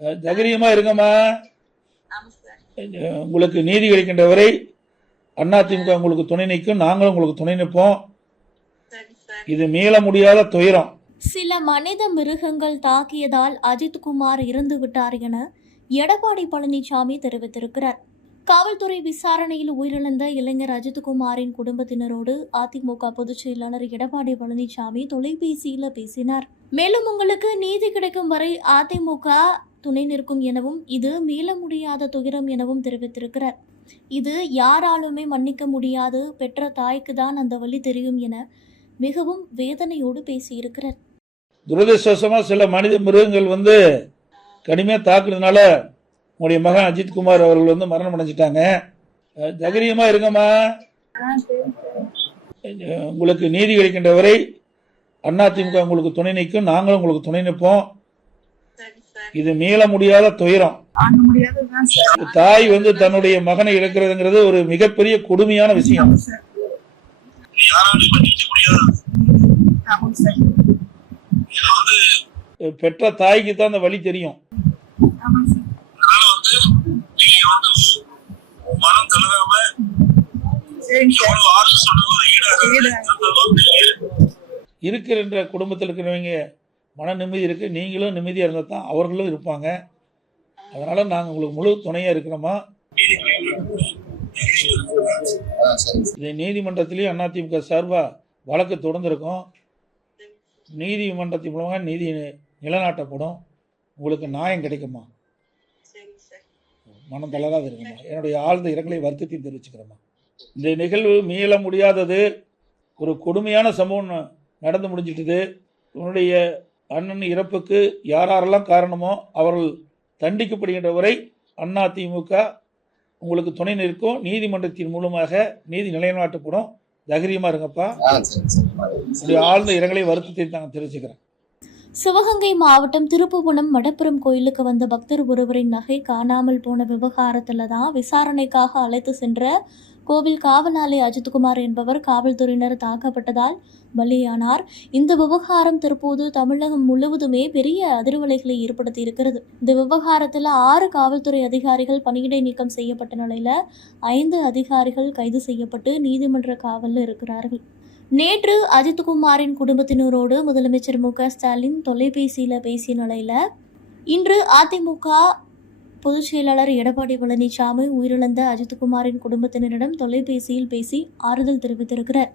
தைரியமா இருங்கம்மா. உங்களுக்கு நீதி கிடைக்கின்ற வரை அதிமுக உங்களுக்கு துணை நிற்கும் நாங்களும் உங்களுக்கு துணை நிற்போம். இது மீள முடியாத துயரம். சில மனித மிருகங்கள் தாக்கியதால் அஜித்குமார் இறந்து விட்டார் என எடப்பாடி பழனிசாமி தெரிவித்திருக்கிறார். காவல்துறை விசாரணையில் உயிரிழந்த இளைஞர் அஜித்குமாரின் குடும்பத்தினரோடு அதிமுக பொதுச் செயலாளர் எடப்பாடி பழனிசாமி தொலைபேசியில் பேசினார். மேலும் உங்களுக்கு நீதி கிடைக்கும் வரை அதிமுக துணை நிற்கும் எனவும் இது மீள முடியாத துயரம் எனவும் தெரிவித்திருக்கிறார். இது யாராலுமே மன்னிக்க முடியாது பெற்ற தாய்க்கு தான் அந்த வழி தெரியும் என மிகவும் வேதனையோடு பேசியிருக்கிறார். துரதிருஷ்டவசமா சில மனித மிருகங்கள் வந்து கடுமையா தாக்குறதுனால உங்களுடைய மகன் அஜித்குமார் அவர்கள் வந்து மரணம் அடைஞ்சிட்டாங்க. அஹ், தைரியமா இருங்கம்மா. உங்களுக்கு நீதி கிடைக்கின்ற வரை அதிமுக உங்களுக்கு துணை நிற்கும் நாங்களும் உங்களுக்கு துணை நிற்போம். இது மீள முடியாத துயரம். தாய் வந்து தன்னுடைய மகனை இழக்கிறதுங்கிறது ஒரு மிகப்பெரிய கொடுமையான விஷயம். பெற்ற தாய்க்கு தான் அந்த வழி தெரியும். இருக்கிற குடும்பத்தில் இருக்கிறவங்க மன நிம்மதி இருக்குது நீங்களும் நிம்மதியாக இருந்தால் தான் அவர்களும் இருப்பாங்க. அதனால் நாங்கள் உங்களுக்கு முழு துணையாக இருக்கிறோமா? இதை நீதிமன்றத்திலையும் அதிமுக சார்பாக வழக்கு தொடர்ந்துருக்கோம். நீதிமன்றத்தின் மூலமாக நீதி நிலநாட்டப்படும். உங்களுக்கு நியாயம் கிடைக்குமா? மனம் தளராது இருக்குமா என்னுடைய ஆழ்ந்த இரங்கலை வருத்தத்தையும் தெரிவிச்சுக்கிறோமா இந்த நிகழ்வு மீள முடியாதது ஒரு கொடுமையான சம்பவம் ந- நடந்து முடிஞ்சிட்டது. உன்னுடைய அண்ணன் இறப்புக்கு யாரெல்லாம் காரணமோ அவர்கள் தண்டிக்கப்படுகின்ற வரை அதிமுக உங்களுக்கு துணை நிற்கும். நீதிமன்றத்தின் மூலமாக நீதி நிலைநாட்டப்படும். தைரியமா இருங்கப்பா. ஆழ்ந்த இரங்கலை வருத்தத்தை நாங்கள் தெரிவிச்சுக்கிறேன். சிவகங்கை மாவட்டம் திருப்புவனம் மடப்புரம் கோயிலுக்கு வந்த பக்தர் ஒருவரின் நகை காணாமல் போன விவகாரத்தில் தான் விசாரணைக்காக அழைத்து சென்ற கோவில் காவலாளி அஜித்குமார் என்பவர் காவல்துறையினர் தாக்கப்பட்டதால் பலியானார். இந்த விவகாரம் தற்போது தமிழகம் முழுவதுமே பெரிய அதிர்வலைகளை ஏற்படுத்தி இருக்கிறது. இந்த விவகாரத்தில் ஆறு காவல்துறை அதிகாரிகள் பணியிடை நீக்கம் செய்யப்பட்ட நிலையில் ஐந்து அதிகாரிகள் கைது செய்யப்பட்டு நீதிமன்ற காவலில் இருக்கிறார்கள். நேற்று அஜித்குமாரின் குடும்பத்தினரோடு முதலமைச்சர் மு க ஸ்டாலின் தொலைபேசியில் பேசிய நிலையில் இன்று அதிமுக பொதுச் செயலாளர் எடப்பாடி பழனிசாமி உயிரிழந்த அஜித்குமாரின் குடும்பத்தினரிடம் தொலைபேசியில் பேசி ஆறுதல் தெரிவித்திருக்கிறார்.